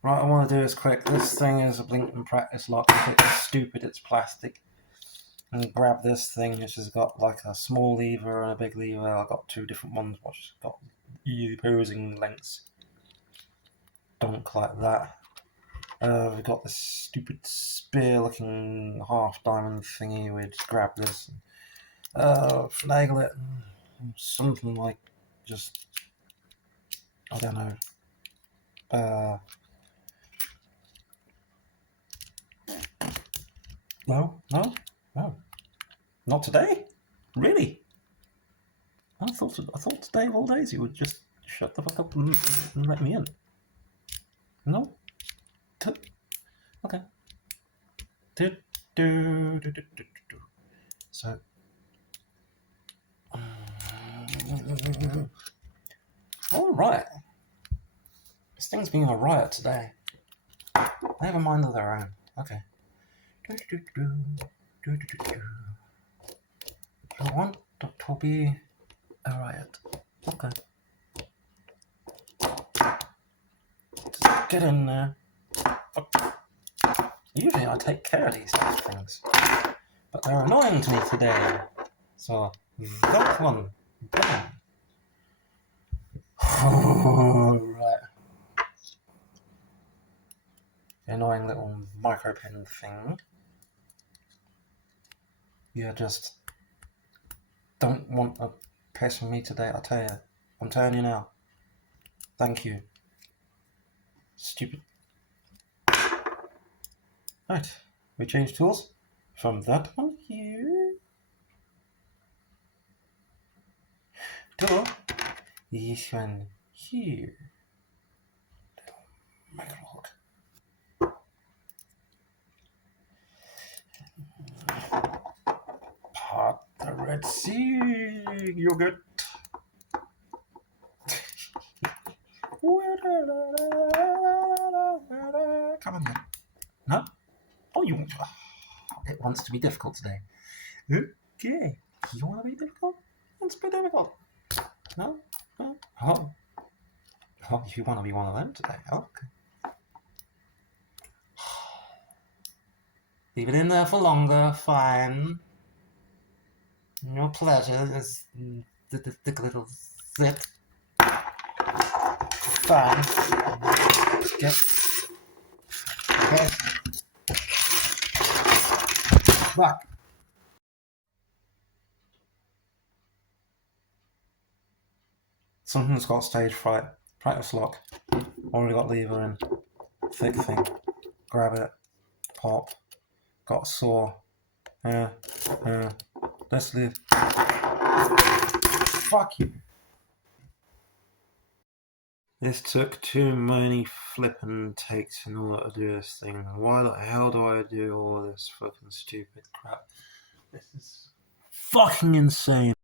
Right, I want to do this quick. This thing is a blinking practice lock. It's stupid, it's plastic. And grab this thing, which has got like a small lever and a big lever. I've got two different ones, which have got opposing lengths. Dunk like that. We've got this stupid spear-looking half-diamond thingy. We just grab this, and, finagle it, something like just, I don't know. No, not today. Really? I thought today of all days you would just shut the fuck up and let me in. No. Okay. So. All right. This thing's being a riot today. They have a mind of their own. Okay. I want it to be a riot. Okay. Just get in there. Usually I take care of these types of things, but they're annoying to me today. So that one. Bam. Right. The annoying little micro pen thing. You just don't want to piss on me today, I tell you. I'm telling you now. Thank you. Stupid. Right, we change tools from that one here to this one here. Make it hook. Part the Red Sea yogurt. Come on then. No? Oh, you want to? It wants to be difficult today. Okay. You want to be difficult? Let's be difficult. No? No? Oh. Oh, you want to be one of them today? Okay. Leave it in there for longer. Fine. Your pleasure. Just the little zip. Fine. Get. Okay. Back. Something's got stage fright. Practice lock. Already got lever in. Thick thing. Grab it. Pop. Got a saw. Let's leave. Fuck you. This took too many flippin' takes in order to do this thing. Why the hell do I do all this fucking stupid crap? This is fucking insane.